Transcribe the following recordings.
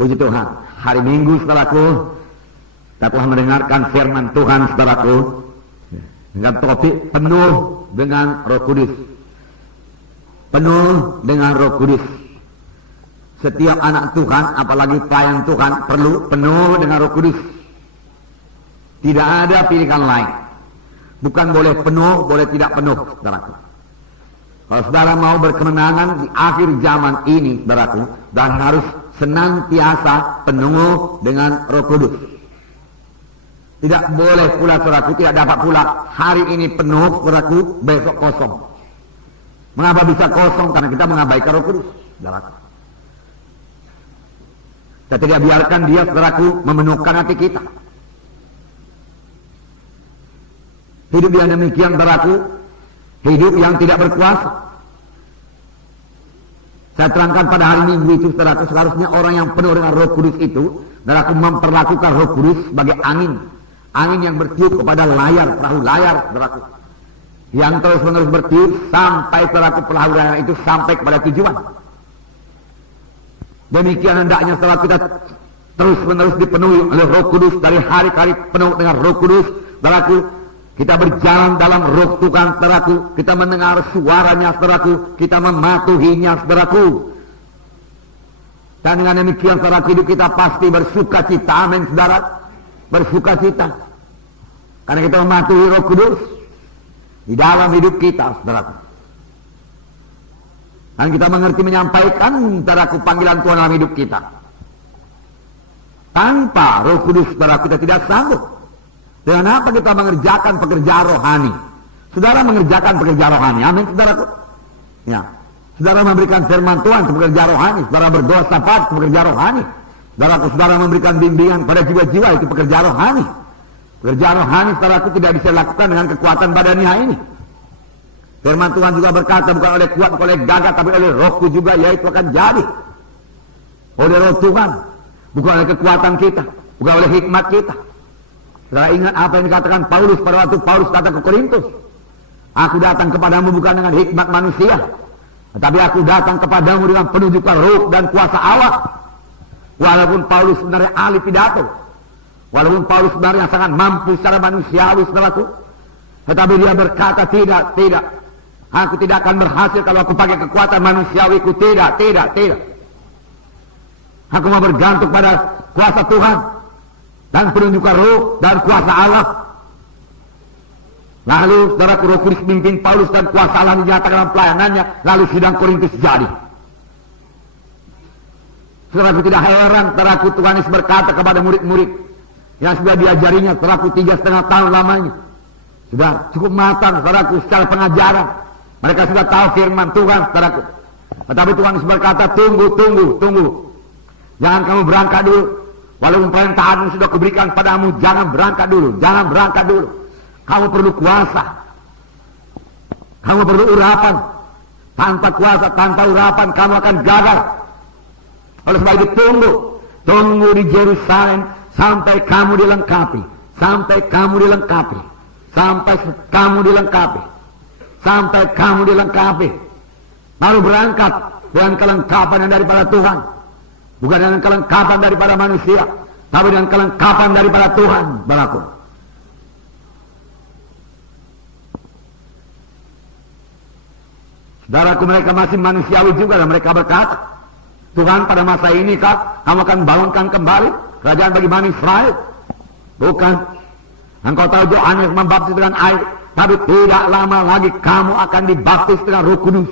Puji Tuhan, hari Minggu saudaraku, kita telah mendengarkan firman Tuhan saudaraku, dengan topik penuh dengan Roh Kudus. Penuh dengan Roh Kudus. Setiap anak Tuhan, apalagi pelayan Tuhan, perlu penuh dengan Roh Kudus. Tidak ada pilihan lain. Bukan boleh penuh, boleh tidak penuh, saudaraku. Kalau saudara mau berkemenangan di akhir zaman ini, saudaraku, dan harus senantiasa penuh dengan Roh Kudus. Tidak boleh pula, saudaraku, tidak dapat pula hari ini penuh, saudaraku, besok kosong. Mengapa bisa kosong? Karena kita mengabaikan Roh Kudus, saudaraku. Kita tidak biarkan dia, saudaraku, memenuhkan hati kita. Hidup yang demikian, saudaraku, hidup yang tidak berkuasa. Saya terangkan pada hari Minggu itu, saudaraku, seharusnya orang yang penuh dengan Roh Kudus itu, saudaraku, memperlakukan Roh Kudus sebagai angin. Angin yang bertiup kepada layar, perahu layar, saudaraku. Yang terus-menerus bertiup sampai, saudaraku, perahu layar itu sampai kepada tujuan. Demikian hendaknya, saudaraku, kita terus-menerus dipenuhi oleh Roh Kudus, dari hari ke hari penuh dengan Roh Kudus, saudaraku. Kita berjalan dalam Roh Tuhan, saudaraku. Kita mendengar suaranya, saudaraku. Kita mematuhinya, saudaraku. Dan dengan demikian, saudaraku, hidup kita pasti bersuka cita. Amin, saudara. Bersuka cita. Karena kita mematuhi Roh Kudus di dalam hidup kita, saudaraku. Dan kita mengerti menyampaikan, saudaraku, panggilan Tuhan dalam hidup kita. Tanpa Roh Kudus, saudaraku, kita tidak sanggup. Dengan apa kita mengerjakan pekerjaan rohani? Saudara mengerjakan pekerjaan rohani. Amin, saudaraku. Ya. Saudara memberikan firman Tuhan ke pekerjaan rohani. Saudara berdoa syafaat ke pekerjaan rohani. Saudara memberikan bimbingan pada jiwa-jiwa, itu pekerjaan rohani. Pekerjaan rohani, saudaraku, tidak bisa dilakukan dengan kekuatan badannya ini. Firman Tuhan juga berkata, bukan oleh kuat, bukan oleh gagah, tapi oleh Rohku juga, yaitu akan jadi. Oleh Roh Tuhan. Bukan oleh kekuatan kita, bukan oleh hikmat kita. Saudara ingat apa yang dikatakan Paulus pada waktu Paulus kata ke Korintus, aku datang kepadamu bukan dengan hikmat manusia, tetapi aku datang kepadamu dengan penunjukan Roh dan kuasa Allah. Walaupun Paulus sebenarnya ahli pidato, walaupun Paulus sebenarnya sangat mampu secara manusiawi, saudaraku, tetapi dia berkata, tidak, aku tidak akan berhasil kalau aku pakai kekuatan manusiawiku, tidak. Aku mau bergantung pada kuasa Tuhan dan penunjukan Roh dan kuasa Allah. Lalu saudaraku, Roh Kudus memimpin Paulus dan kuasa Allah dinyatakan dalam pelayanannya. Lalu sidang Korintus jadi. Saudaraku, tidak heran, saudaraku, Tuhan Yesus berkata kepada murid-murid yang sudah diajarinya, saudaraku, 3,5 tahun lamanya. Sudah cukup matang, saudaraku, secara pengajaran. Mereka sudah tahu firman Tuhan, saudaraku. Tetapi Tuhan Yesus berkata, tunggu. Jangan kamu berangkat dulu. Walaupun perintahanmu sudah kuberikan padamu, jangan berangkat dulu. Kamu perlu kuasa. Kamu perlu urapan. Tanpa kuasa, tanpa urapan, kamu akan gagal. Oleh sebab itu tunggu di Yerusalem sampai kamu dilengkapi. Sampai kamu dilengkapi. Baru berangkat dengan kelengkapan yang daripada Tuhan. Bukan dengan kelengkapan daripada manusia, tapi dengan kelengkapan daripada Tuhan, saudaraku. Saudaraku, mereka masih manusiawi juga, dan mereka berkata, Tuhan, pada masa ini kamu akan bangunkan kembali kerajaan bagi Bani Israel. Bukan. Engkau tahu Yohanes membaptis dengan air, tapi tidak lama lagi kamu akan dibaptis dengan Roh Kudus.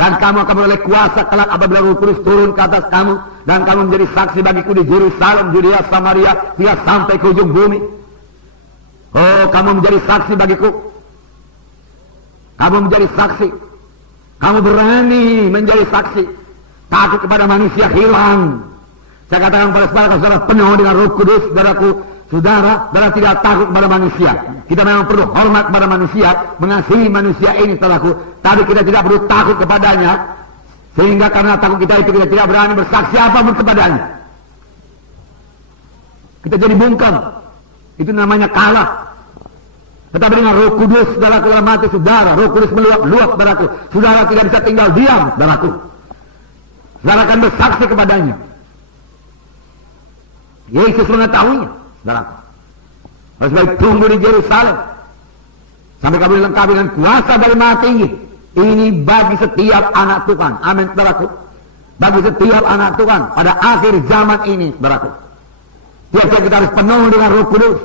Dan kamu akan beroleh kuasa kelak apabila Roh Kudus turun ke atas kamu, dan kamu menjadi saksi bagiku di Yerusalem, Yudea, Samaria, hingga sampai ke ujung bumi. Oh, kamu menjadi saksi bagiku. Kamu menjadi saksi. Kamu berani menjadi saksi. Takut kepada manusia hilang. Saya katakan pada saudara penuh dengan Roh Kudus, saudaraku. Saudara tidak takut kepada manusia. Kita memang perlu hormat kepada manusia, mengasihi manusia ini, saudaraku. Tapi kita tidak perlu takut kepadanya, sehingga karena takut kita itu kita tidak berani bersaksi apapun kepadanya. Kita jadi bungkam. Itu namanya kalah. Tetapi dengan Roh Kudus, saudaraku, dalam hati saudara, Roh Kudus meluap-luap, saudaraku. Saudara tidak bisa tinggal diam, saudaraku. Saudara akan bersaksi kepadanya. Yesus mengetahuinya, saudaraku. Harus baik tunggu di Yerusalem sampai kamu dilengkapi dengan kuasa dari Maha Tinggi. Ini bagi setiap anak Tuhan. Amin, saudaraku. Bagi setiap anak Tuhan pada akhir zaman ini, saudaraku. Tiap-tiap kita harus penuh dengan Roh Kudus.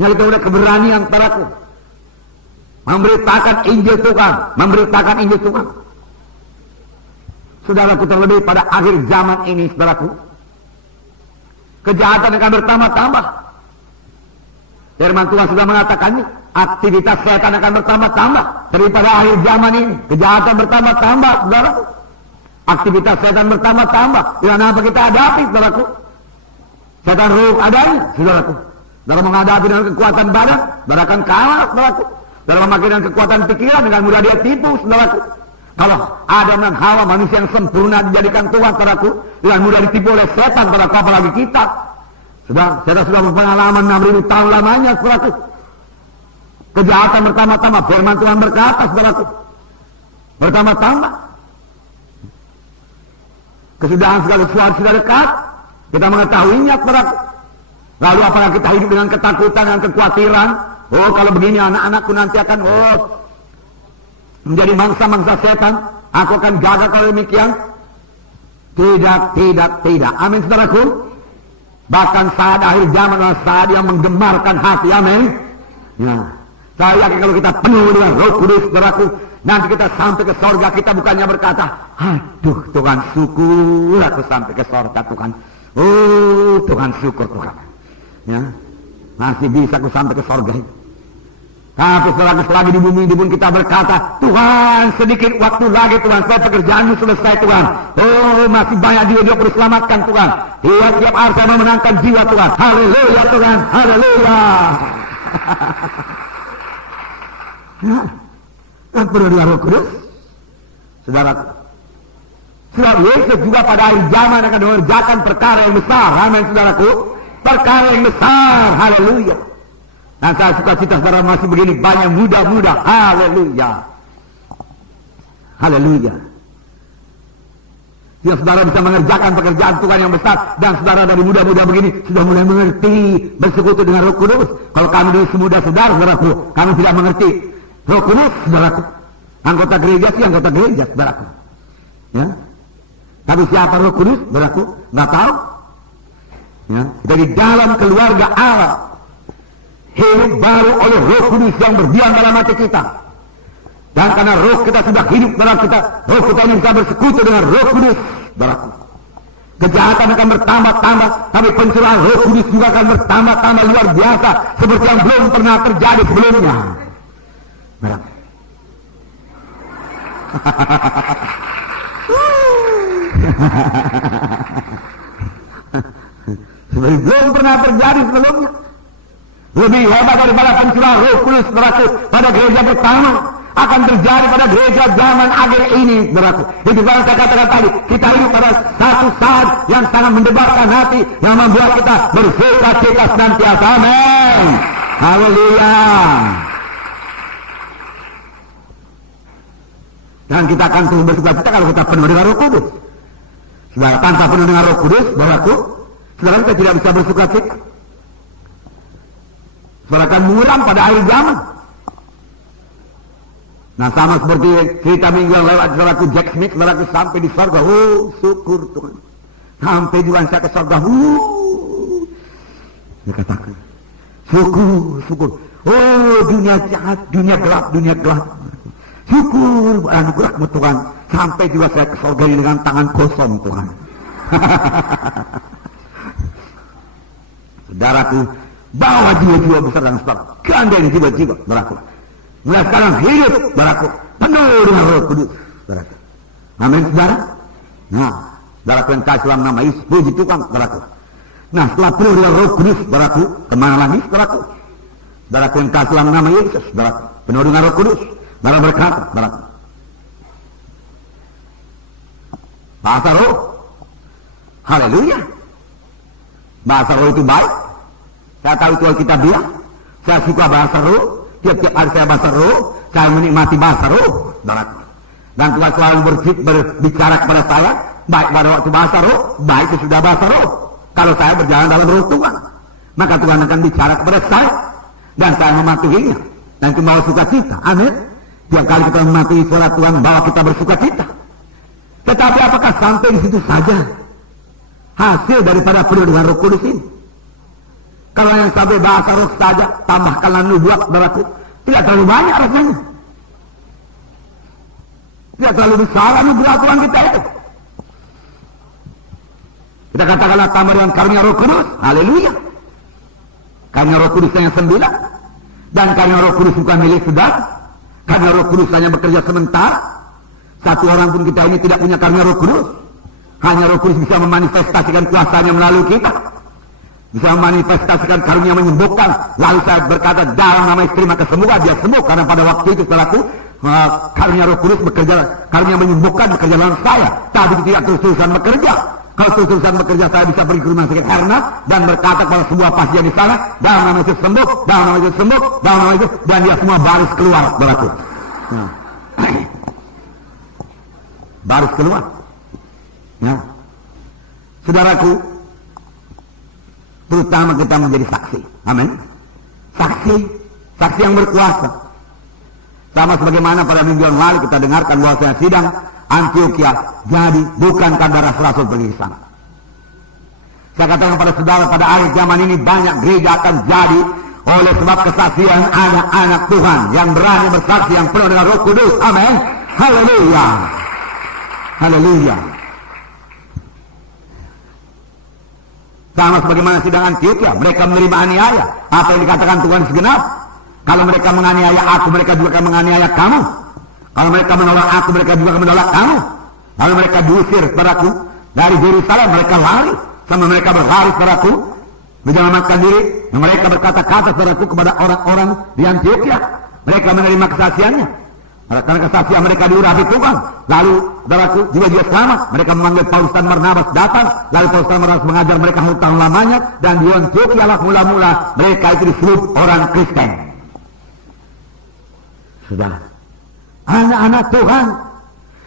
Yang kita udah keberanian, saudaraku. Memberitakan Injil Tuhan. Memberitakan Injil Tuhan. Saudaraku, terlebih pada akhir zaman ini, saudaraku. Kejahatan akan bertambah-tambah. Firman Tuhan sudah mengatakannya. Aktivitas setan akan bertambah-tambah. Daripada akhir zaman ini. Kejahatan bertambah-tambah, saudaraku. Aktivitas setan bertambah-tambah. Dengan apa kita hadapi, saudaraku? Setan ruh adanya, saudaraku. Dalam menghadapi dengan kekuatan badan, saudara akan kalah, saudaraku. Dalam memakai dengan kekuatan pikiran, dengan mudah dia tipu, saudaraku. Kalau Adam dan Hawa, manusia yang sempurna dijadikan Tuhan, saudaraku, dengan mudah ditipu oleh setan, saudaraku, apalagi kita. Kita sudah berpengalaman 6.000 tahun lamanya, saudaraku. Kejahatan bertambah-tambah. Firman Tuhan berkata, saudaraku, bertambah-tambah. Kesudahan segala sesuatu sudah dekat. Kita mengetahuinya, saudaraku. Lalu apakah kita hidup dengan ketakutan dan kekhawatiran? Oh, kalau begini anak-anakku nanti akan menjadi mangsa-mangsa setan. Aku akan gagal kalau demikian. Tidak. Amin, saudaraku. Bahkan saat akhir zaman adalah saat yang menggemarkan hati. Amin. Ya. Saya yakin kalau kita penuh dengan Roh Kudus, saudaraku, nanti kita sampai ke sorga, kita bukannya berkata, aduh Tuhan, syukur aku sampai ke sorga, Tuhan. Oh Tuhan, syukur Tuhan. Ya, masih bisa aku sampai ke sorga. Tapi selagi di bumi ini pun kita berkata, Tuhan, sedikit waktu lagi Tuhan, saya pekerjaanmu selesai Tuhan. Oh, masih banyak jiwa-jiwa perlu selamatkan Tuhan. Tiap-tiap hari saya memenangkan jiwa Tuhan. Haleluya Tuhan, haleluya. Kan perlu dengan Roh Kudus, saudaraku. Sebab Yesus juga pada akhir zaman akan mengerjakan perkara yang besar. Amin, saudaraku. Perkara yang besar, haleluya. Dan saya suka cita saudara masih begini banyak muda-muda, haleluya. Haleluya. Ya, saudara bisa mengerjakan pekerjaan Tuhan yang besar. Dan saudara dari muda-muda begini sudah mulai mengerti bersekutu dengan Roh Kudus. Kalau kami dulu semuda saudaraku, kami tidak mengerti Roh Kudus, saudaraku. Anggota gereja sih anggota gereja, saudaraku. Ya. Tapi siapa Roh Kudus, saudaraku? Nggak tahu. Ya. Dari dalam keluarga Allah, hidup baru oleh Roh Kudus yang berdiam dalam hati kita. Dan karena roh kita sudah hidup dalam kita, roh kita ini bisa bersekutu dengan Roh Kudus, saudaraku. Kejahatan akan bertambah-tambah, tapi pencurahan Roh Kudus juga akan bertambah-tambah luar biasa, seperti yang belum pernah terjadi sebelumnya. Seperti belum pernah terjadi sebelumnya. Lebih hebat daripada pencurahan Roh Kudus, saudaraku, pada gereja pertama akan terjadi pada gereja zaman akhir ini, saudaraku. Itu yang saya katakan tadi, kita hidup pada satu saat yang sangat mendebarkan hati, yang membuat kita bersuka-cita senantiasa. Amin. Haleluya. Dan kita akan terus bersuka-cita kalau kita penuh dengan Roh Kudus. Saudara, tanpa penuh dengan Roh Kudus, saudaraku, saudara kita tidak bisa bersuka-cita. Saudara akan muram pada akhir zaman. Nah, sama seperti cerita minggu yang lewat, saudaraku Jack Smith, saudaraku sampai di surga. Oh, syukur Tuhan. Sampai juga saya ke surga. Dia katakan, syukur. Oh, dunia jahat, dunia gelap. Syukur anugerahmu Tuhan. Sampai juga saya ke surga ini dengan tangan kosong Tuhan. Saudaraku, bawa jiwa-jiwa besar dan saudara. Gandeng jiwa-jiwa, saudaraku. Mulai sekarang hidup, saudaraku, penuh dengan Roh Kudus, saudaraku. Amin, saudara. Nah, saudaraku yang kasih dalam nama Yesus, puji Tuhan, saudaraku. Nah, setelah penuh dengan Roh Kudus, saudaraku, kemana lagi, saudaraku? Saudaraku yang kasih dalam nama Yesus, saudaraku, penuh dengan Roh Kudus. Saudara berkata, saudaraku, bahasa roh, haleluya. Bahasa roh itu baik. Saya tahu Tuhan kita bilang, saya suka bahasa roh. Tiap-tiap hari saya bahasa roh, saya menikmati bahasa roh, saudaraku. Dan Tuhan selalu berbicara kepada saya, baik pada waktu bahasa roh, baik sesudah bahasa roh. Kalau saya berjalan dalam roh Tuhan, maka Tuhan akan bicara kepada saya, dan saya mematuhinya, dan itu membawa sukacita. Amin. Tiap kali kita mematuhi suara Tuhan, bahwa kita bersukacita. Tetapi apakah sampai di situ saja hasil daripada penuh dengan Roh Kudus ini? Kalau yang sampai bahasa roh saja, tambahkanlah nubuat, saudaraku, tidak terlalu banyak rasanya. Tidak terlalu besar anugerah Tuhan kita itu. Kita katakanlah tambah dengan karunia Roh Kudus, haleluya. Karunia Roh Kudus yang 9, dan karunia Roh Kudus bukan milik saudara. Karunia Roh Kudus hanya bekerja sementara. Satu orang pun kita ini tidak punya karunia Roh Kudus. Hanya Roh Kudus bisa memanifestasikan kuasanya melalui kita. Bisa memanifestasikan karunia menyembuhkan. Lalu saya berkata, dalam nama istri maka sembuh, dia sembuh. Karena pada waktu itu setelahku, karunia Roh Kudus bekerja, karunia menyembuhkan bekerja dalam saya. Tapi tidak terus-terusan bekerja. Kalau terus-terusan bekerja, saya bisa pergi ke rumah sakit Herna dan berkata kepada sebuah pasien di sana, dalam nama Yesus sembuh, dalam nama Yesus sembuh, dalam nama Yesus, dan dia semua baris keluar, saudaraku. Baris keluar. Nah, saudaraku, terutama kita menjadi saksi. Amin. Saksi yang berkuasa. Sama sebagaimana pada minggu yang lalu kita dengarkan bahwa saya sidang Antioquia jadi bukan darah rasul pergi ke sana. Saya katakan pada saudara, pada akhir zaman ini banyak gereja akan jadi oleh sebab kesaksian anak-anak Tuhan yang berani bersaksi, yang penuh dengan Roh Kudus. Amin. Haleluya. Haleluya. Sama sebagaimana sidang Antioquia, mereka menerima aniaya. Apa yang dikatakan Tuhan segenap. Kalau mereka menganiaya aku, mereka juga akan menganiaya kamu. Kalau mereka menolak aku, mereka juga akan menolak kamu. Lalu mereka diusir padaku dari Yerusalem, mereka lari. Sama mereka berlari padaku, menyelamatkan diri. Mereka berkata-kata padaku kepada orang-orang di Antioquia. Mereka menerima kesaksiannya. Karena kesaksian mereka diurapi Tuhan. Lalu, saudaraku, jiwa-jiwa selamat. Mereka memanggil Paulus dan Barnabas datang. Lalu Paulus dan Barnabas mengajar mereka hutang lamanya. Dan di Antioquia lah mula-mula mereka itu disebut orang Kristen. Saudara, anak-anak Tuhan,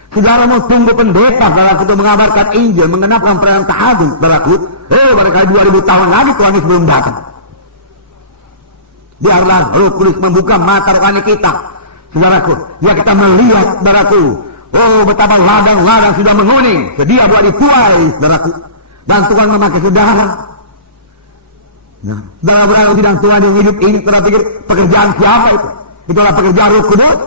saudara mau tunggu pendeta saudaraku untuk mengabarkan Injil, mengenapkan perayaan Tahajud, saudaraku. Barangkali 2000 tahun lagi Tuhan Yesus belum datang. Biarlah Roh Kudus membuka mata rohani kita, saudaraku. Ya, kita melihat, saudaraku, betapa ladang-ladang sudah menguning, sedia buat dituai, saudaraku. Dan Tuhan memakai saudara. Nah, saudara berada di dalam Tuhan yang hidup ini, saudara pikir pekerjaan siapa itu? Itulah pekerjaan Roh Kudus.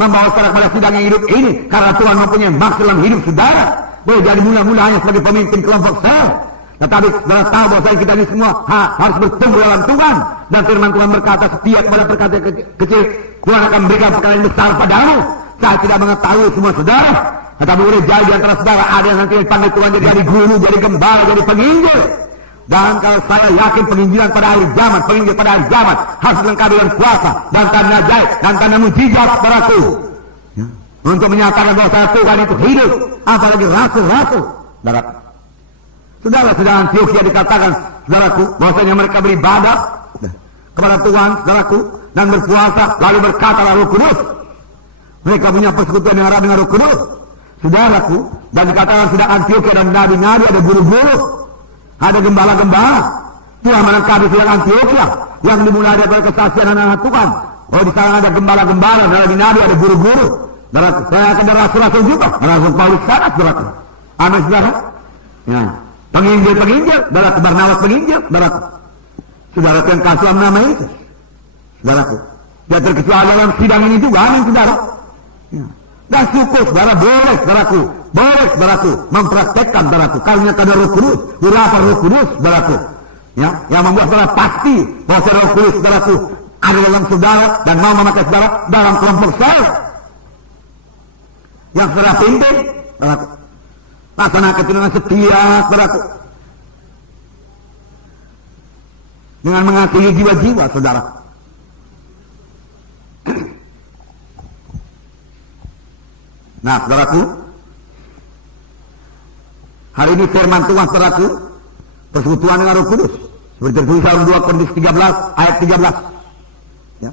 Membawa saudara pada sidang yang hidup ini. Karena Tuhan mempunyai maksud dalam hidup saudara. Boleh jadi mula-mula hanya sebagai pemimpin kelompok sel. Tetapi saudara tahu bahwa kita ini semua harus bertumbuh dalam Tuhan. Dan firman Tuhan berkata, setiap pada perkara kecil, Tuhan akan memberikan perkara yang besar padamu. Saya tidak mengetahui semua saudara. Tetapi boleh jadi di antara saudara ada yang nanti dipanggil Tuhan jadi guru, jadi gembala, jadi penginjil. Dan kalau saya yakin penginjilan pada akhir zaman, penginjil pada akhir zaman harus dilengkapi dengan kuasa dan tanda ajaib dan tanda mujizat padaku. Ya. Untuk menyatakan bahwa saya Tuhan itu hidup, apalagi rasul-rasul. Saudara Antioquia dikatakan, saudaraku, bahwasanya mereka beribadah kepada Tuhan, saudaraku, dan berpuasa, lalu berkata Roh Kudus. Mereka punya persekutuan yang erat dengan Roh Kudus, saudaraku, dan dikatakan sidang Antioquia dan nabi-nabi, ada guru-guru. Ada gembala-gembala. Tuhan melengkapi sidang Antioquia yang dimulai dari kesaksian anak-anak Tuhan. Di sana ada gembala-gembala, ada nabi, ada guru-guru. Saya akan ada rasul-rasul juga. Rasul Paulus sana, saudara. Amin, saudara. Ya. Penginjil-penginjil, saudara. Barnabas penginjil, saudara. Saudara yang kasih nama Yesus, saudaraku. Ya, terkecuali dalam sidang ini juga, amin, saudara. Ya. Dan syukur, saudara, boleh, saudaraku. Boleh, saudaraku, mempraktekkan, saudaraku, karunia kadar Roh Kudus, urapan Roh Kudus, saudaraku. Ya, yang membuat saudara pasti bahwa Roh Kudus, saudaraku, ada dalam saudara dan mau memakai saudara dalam kelompok sel. Yang saudara pimpin, saudaraku. Laksanakan dengan setia, saudaraku. Dengan mengasihi jiwa-jiwa, saudara. Nah, saudaraku, hari ini firman Tuhan, saudaraku, persekutuan dengan Roh Kudus. Seperti tertulis dalam 2 Korintus 13 ayat 13. Ya.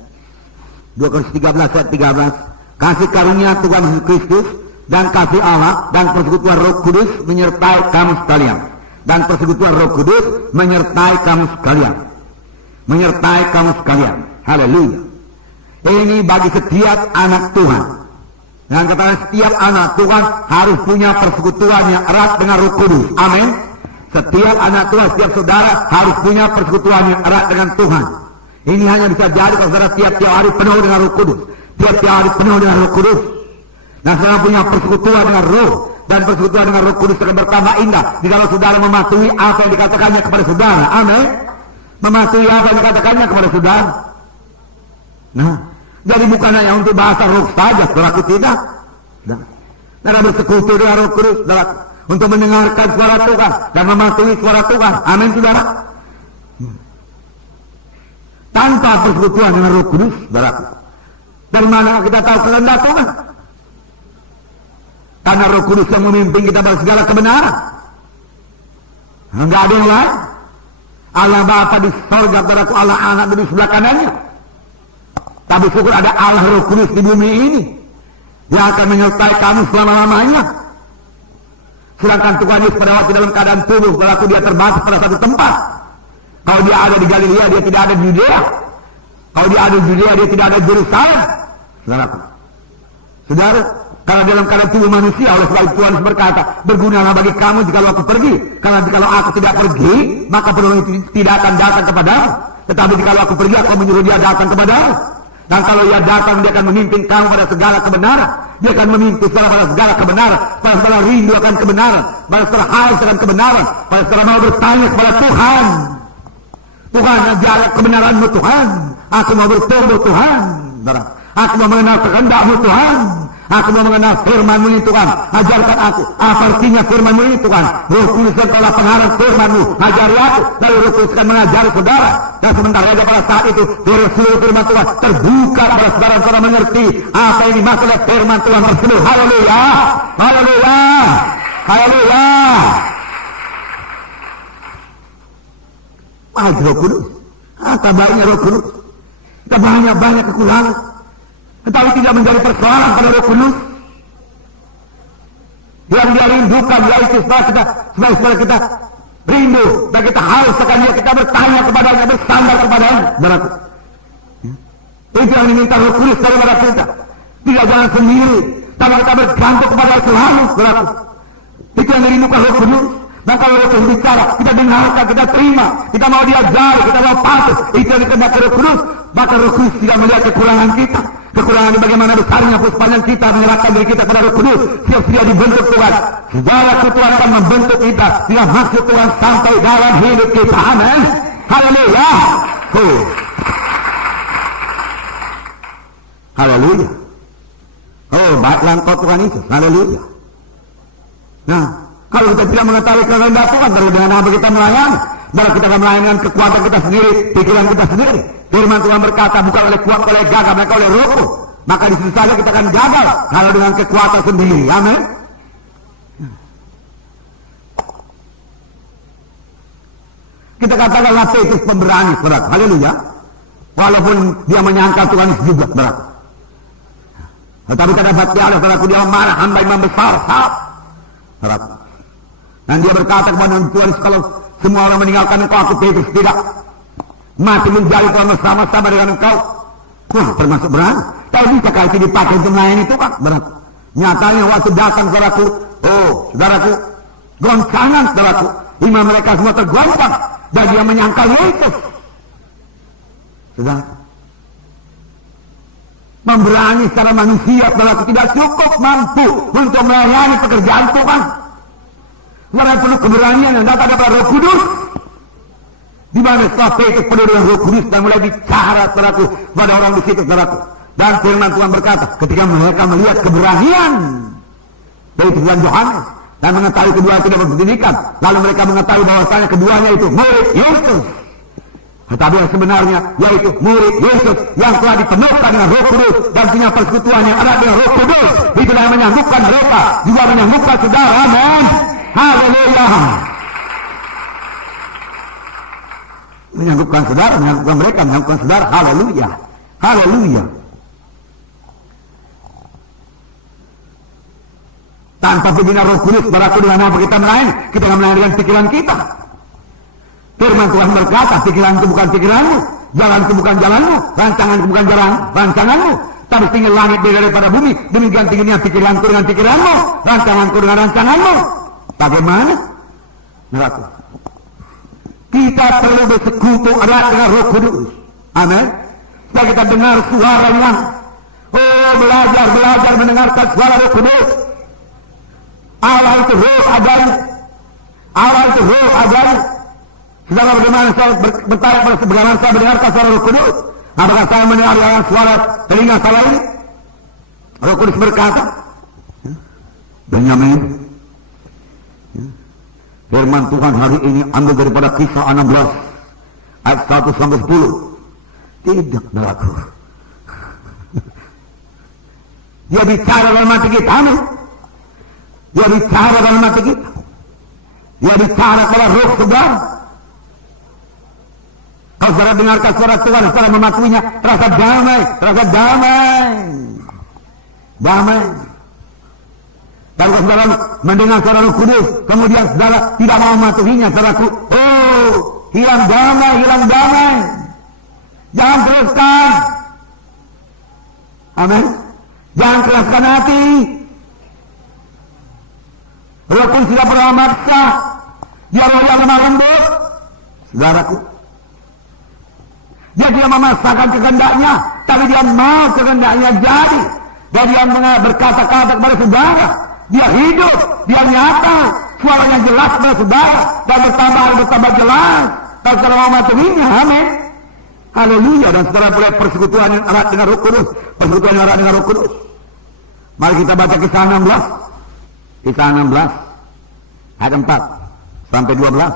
2 Korintus 13 ayat 13. Kasih karunia Tuhan Yesus Kristus dan kasih Allah dan persekutuan Roh Kudus menyertai kamu sekalian. Dan persekutuan Roh Kudus menyertai kamu sekalian. Menyertai kamu sekalian. Haleluya. Ini bagi setiap anak Tuhan. Dan katakan setiap anak Tuhan harus punya persekutuan yang erat dengan Roh Kudus. Amin. Setiap anak Tuhan, setiap saudara harus punya persekutuan yang erat dengan Tuhan. Ini hanya bisa jadi kalau saudara tiap-tiap hari penuh dengan Roh Kudus. Tiap-tiap hari penuh dengan Roh Kudus. Nah, saudara punya persekutuan dengan Roh. Dan persekutuan dengan Roh Kudus akan bertambah indah jika saudara mematuhi apa yang dikatakannya kepada saudara. Amin. Mematuhi apa yang dikatakannya kepada saudara. Nah, jadi bukan hanya untuk bahasa roh saja, saudaraku, tidak. Saudara bersekutu dengan Roh Kudus, saudara, untuk mendengarkan suara Tuhan dan mematuhi suara Tuhan. Amin, saudara. Tanpa persekutuan dengan Roh Kudus, saudaraku, dari mana kita tahu kehendak Tuhan? Karena Roh Kudus yang memimpin kita pada segala kebenaran. Enggak ada yang lain. Allah Bapa di sorga, saudaraku, Allah Anak di sebelah kanannya. Tapi syukur ada Allah Roh Kudus di bumi ini yang akan menyertai kamu selama-lamanya. Sedangkan Tuhan Yesus pada waktu dalam keadaan tubuh, saudaraku, dia terbatas pada satu tempat. Kalau dia ada di Galilea, dia tidak ada di Yudea. Kalau dia ada di Yudea, dia tidak ada di Yerusalem. Saudaraku, saudara, karena dalam keadaan tubuh manusia, oleh sebab itu Tuhan berkata, bergunalah bagi kamu jika aku pergi. Karena jika aku tidak pergi, maka penolong itu tidak akan datang kepadamu. Tetapi jika aku pergi, aku menyuruh dia datang kepadamu. Dan kalau ia datang, dia akan memimpin kamu pada segala kebenaran. Dia akan memimpin saudara pada segala kebenaran. Pada saudara rindu akan kebenaran. Pada saudara haus akan kebenaran. Pada saudara mau bertanya kepada Tuhan. Tuhan, ajar kebenaranmu Tuhan. Aku mau bertumbuh Tuhan. Aku mau mengenal kehendak-Mu Tuhan. Aku mau mengenal firman-Mu ini Tuhan. Ajarkan aku apa artinya firman-Mu ini Tuhan. Roh Kudus adalah pengarang firman-Mu. Ajari aku. Lalu Roh Kudus akan mengajari saudara. Dan sementara saja pada saat itu seluruh firman Tuhan terbuka pada saudara-saudara mengerti apa ini masalah firman Tuhan tersebut. Haleluya. Haleluya. Haleluya. Wahai Roh Kudus. Kata baiknya Roh Kudus. Kita banyak kekurangan. Tetapi tidak menjadi persoalan pada Roh Kudus. Yang dia rindukan yaitu supaya kita rindu dan kita haus akan dia, kita bertanya kepadanya, bersandar kepadanya. Berarti itu yang diminta Roh Kudus daripada kita. Tidak jangan sendiri, tapi kita bergantung kepada selalu. Berarti itu yang dirindukan Roh Kudus. Dan kalau Roh Kudus bicara, kita dengarkan, kita terima, kita mau diajari, kita mau patuh. Itu yang dikehendaki Roh Kudus. Maka Roh Kudus tidak melihat kekurangan kita. Kekurangan ini bagaimana besarnya sepanjang kita menyerahkan diri kita kepada Roh Kudus. Siap-siap dibentuk Tuhan. Segala Tuhan akan membentuk kita dengan maksud Tuhan sampai dalam hidup kita. Amin. Haleluya. Haleluya. Oh, baiklah engkau Tuhan Yesus. Haleluya. Nah, kalau kita tidak mengetahui kehendak Tuhan, baru dengan apa kita melayani? Baru kita akan melayani dengan kekuatan kita sendiri, pikiran kita sendiri. Firman Tuhan berkata, bukan oleh kuat, oleh gagah, mereka oleh rohku. Maka di situ saja kita akan gagal kalau dengan kekuatan sendiri. Amin. Kita katakanlah Petrus pemberani, saudara. Haleluya. Walaupun dia menyangka Tuhan juga, saudara. Tetapi karena bakti Allah, saudara, dia marah, hamba imam besar, saudara. Dan dia berkata kepada Tuhan, kalau semua orang meninggalkan engkau, aku Petrus tidak. Mati menjadi Tuhan bersama-sama dengan engkau. Wah, termasuk berani. Kalau bisa kali itu dipakai untuk melayani Tuhan, berarti. Nyatanya waktu datang saudaraku, saudaraku, goncangan saudaraku. Imam mereka semua tergoncang. Dan dia menyangka Yesus. Saudara. Memberani secara manusia, saudaraku, tidak cukup mampu untuk melayani pekerjaan Tuhan. Saudara perlu keberanian yang datang dari Roh Kudus. Di mana setelah Petrus penuh dengan Roh Kudus dan mulai bicara saudaraku pada orang di situ saudaraku. Dan firman Tuhan berkata, ketika mereka melihat keberanian Petrus dan Yohanes dan mengetahui kedua tidak berpendidikan, lalu mereka mengetahui bahwasanya keduanya itu murid Yesus. Tetapi yang sebenarnya yaitu murid Yesus yang telah dipenuhkan dengan Roh Kudus dan punya persekutuan yang erat dengan Roh Kudus. Itulah yang menyanggupan mereka, juga menyanggupan saudara. Amin. Haleluya. Menyanggupan saudara, menyanggupan mereka, menyanggupan saudara. Haleluya. Haleluya. Tanpa pembina Roh Kudus, saudaraku, dengan apa kita melayani? Kita akan melayani dengan pikiran kita. Firman Tuhan berkata, pikiran itu bukan pikiranmu, jalan itu bukan jalanmu, rancangan itu bukan jalan rancanganmu. Tapi tinggi langit daripada bumi, demikian tingginya pikiranku dengan pikiranmu, rancanganku dengan rancanganmu. Bagaimana? Saudaraku, kita perlu bersekutu erat dengan Roh Kudus. Amin. Supaya kita dengar suaranya. Oh, belajar mendengarkan suara Roh Kudus. Allah itu roh ajaib. Allah itu roh ajaib. Saudara, bagaimana saya bertanya pada bagaimana saya mendengarkan suara Roh Kudus? Apakah saya mendengar suara telinga saya ini? Roh Kudus berkata, Benyamin, firman Tuhan hari ini ambil daripada Kisah 16 ayat 1 sampai 10. Tidak, saudaraku. Dia bicara dalam hati kita, amin. Dia bicara dalam hati kita. Dia bicara pada roh saudara. Kalau saudara dengarkan suara Tuhan, saudara mematuhinya, terasa damai, damai. Dan kalau saudara mendengar suara Roh Kudus, kemudian saudara tidak mau mematuhinya, saudaraku, oh, hilang damai. Jangan teruskan. Amin. Jangan keraskan hati. Roh Kudus tidak pernah maksa. Dia roh yang lemah lembut. Saudaraku, dia tidak memaksakan kehendaknya, tapi dia mau kehendaknya jadi. Dan dia berkata-kata kepada saudara. Dia hidup, dia nyata, suaranya jelas kepada saudara, dan bertambah jelas. Kalau saudara mau mematuhinya, amin. Haleluya. Dan saudara boleh persekutuan yang erat dengan Roh Kudus. Persekutuan yang erat dengan Roh Kudus. Mari kita baca Kisah 16. Kisah 16 ayat 4 sampai 12.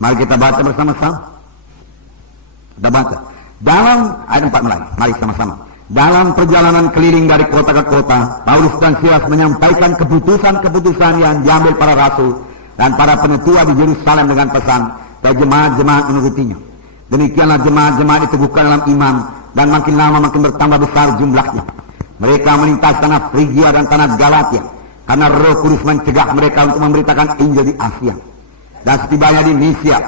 Mari kita baca bersama-sama. Kita baca dalam ayat 4 mulai. Mari sama-sama. Dalam perjalanan keliling dari kota ke kota, Paulus dan Silas menyampaikan keputusan-keputusan yang diambil para rasul dan para penetua di Yerusalem dengan pesan dan jemaat-jemaat menurutinya. Demikianlah jemaat-jemaat diteguhkan dalam iman dan makin lama makin bertambah besar jumlahnya. Mereka melintas tanah Frigia dan tanah Galatia karena Roh Kudus mencegah mereka untuk memberitakan Injil di Asia. Dan setibanya di Misia,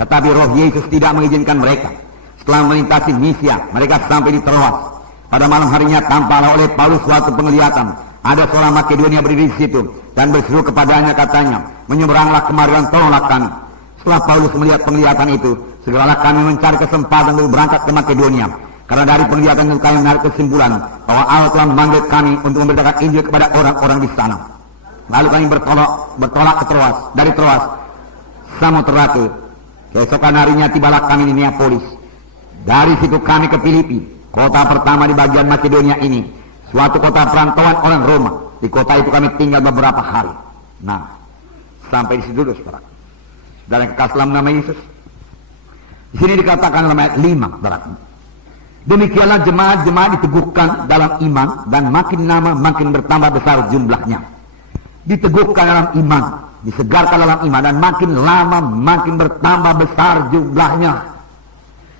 tetapi Roh Yesus tidak mengizinkan mereka. Setelah melintasi Misia, mereka sampai di Troas. Pada malam harinya tampaklah oleh Paulus suatu penglihatan. Ada seorang Makedonia berdiri di situ dan berseru kepadanya, katanya, menyeberanglah kemari dan tolonglah kami. Setelah Paulus melihat penglihatan itu, segeralah kami mencari kesempatan untuk berangkat ke Makedonia. Karena dari penglihatan itu kami menarik kesimpulan bahwa Allah telah memanggil kami untuk memberitakan Injil kepada orang-orang di sana. Lalu kami bertolak ke Troas. Dari Troas, Samotrake. Keesokan harinya tibalah kami di Neapolis. Dari situ kami ke Filipi, kota pertama di bagian Makedonia ini, suatu kota perantauan orang Roma. Di kota itu kami tinggal beberapa hari. Nah, sampai di situ dulu, saudara. Dan yang kekasih dalam nama Yesus. Di sini dikatakan dalam ayat 5, saudara. Demikianlah jemaat-jemaat diteguhkan dalam iman dan makin lama makin bertambah besar jumlahnya. Diteguhkan dalam iman, disegarkan dalam iman dan makin lama makin bertambah besar jumlahnya.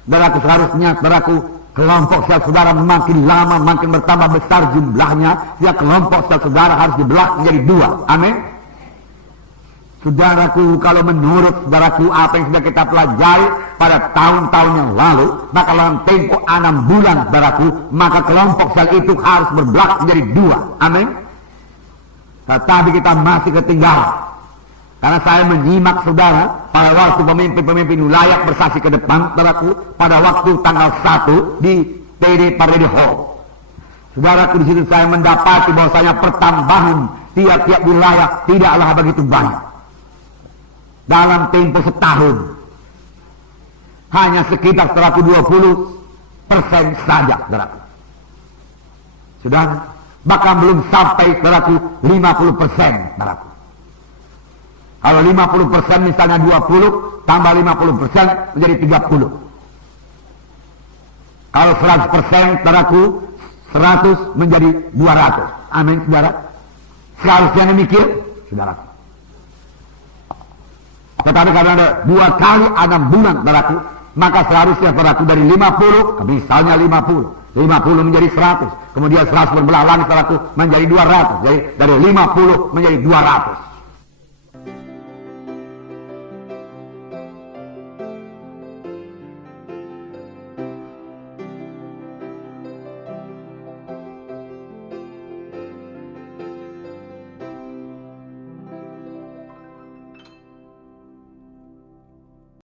Saudaraku, seharusnya saudaraku, kelompok sel saudara makin lama makin bertambah besar jumlahnya. Ya, kelompok sel saudara harus dibelah menjadi 2. Amin. Saudaraku, kalau menurut saudaraku apa yang sudah kita pelajari pada tahun-tahun yang lalu, maka dalam tempo 6 bulan saudaraku, maka kelompok sel itu harus berbelah menjadi 2. Amin. Tetapi kita masih ketinggalan. Karena saya menyimak saudara pada waktu pemimpin-pemimpin wilayah bersaksi ke depan, saudaraku, pada waktu tanggal 1 di TD Parade Hall. Saudaraku, di situ saya mendapati bahwasanya pertambahan tiap-tiap wilayah tidaklah begitu banyak. Dalam tempo setahun, hanya sekitar 20% saja, saudaraku. Saudara, bahkan belum sampai saudaraku 50%, saudaraku. Kalau 50% misalnya 20, tambah 50% menjadi 30. Kalau 100%, saudaraku, 100 menjadi 200. Amin, saudara. Seharusnya demikian, saudara. Tetapi karena ada 2 kali 6 bulan, saudaraku, maka seharusnya saudaraku dari 50, misalnya 50, 50 menjadi 100. Kemudian 100 berbelah langit saudaraku menjadi 200. Jadi dari 50 menjadi 200.